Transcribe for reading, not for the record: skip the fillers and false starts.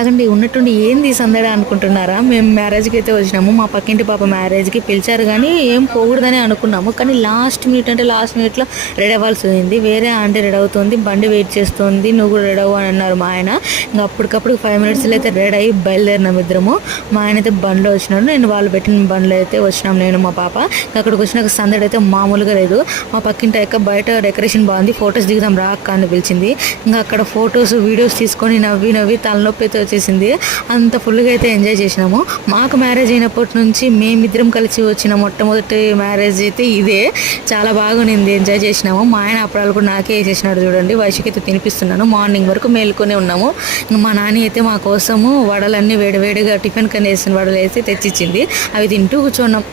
ఆగండి ఉన్నట్టుండి ఏంది సందడి అనుకుంటున్నారా? మేము మ్యారేజ్కి అయితే వచ్చినాము. మా పక్కింటి పాప మ్యారేజ్కి పిలిచారు కానీ ఏం పోకూడదని అనుకున్నాము. కానీ లాస్ట్ మినిట్లో రెడీ అవ్వాల్సి ఉంది. వేరే ఆంటీ రెడీ అవుతుంది, బండి వెయిట్ చేస్తుంది, నువ్వు కూడా రెడీ అవ్వు అని అన్నారు మా ఆయన. ఇంకా అప్పటికప్పుడు 5 minutesలో అయితే రెడీ అయ్యి బయలుదేరినాం ఇద్దరము. మా ఆయన అయితే బండిలో వచ్చినాడు, నేను వాళ్ళు పెట్టిన బండిలో అయితే వచ్చినాం నేను మా పాప. అక్కడికి వచ్చినాక సందడి అయితే మామూలుగా లేదు. మా పక్కింటి అక్క బయట డెకరేషన్ బాగుంది, ఫొటోస్ దిగుదాం రా అక్క అని పిలిచింది. ఇంకా అక్కడ ఫొటోస్ వీడియోస్ తీసుకొని నవ్వి తలనొప్పి అయితే వచ్చేసింది. అంత ఫుల్గా అయితే ఎంజాయ్ చేసినాము. మాకు మ్యారేజ్ అయినప్పటి నుంచి మేమిద్దరం కలిసి వచ్చిన మొట్టమొదటి మ్యారేజ్ అయితే ఇదే. చాలా బాగుంది, ఎంజాయ్ చేసినాము. మా ఆయన అప్పుడు కూడా నాకే వేసేసినాడు చూడండి. వయసుకి అయితే తినిపిస్తున్నాను. మార్నింగ్ వరకు మేలుకొని ఉన్నాము. మా నాని అయితే మా కోసము వడలన్నీ వేడివేడిగా టిఫిన్ కన్నా వేసిన వడలు వేసి తెచ్చిచ్చింది. అవి తింటూ కూర్చున్నాం.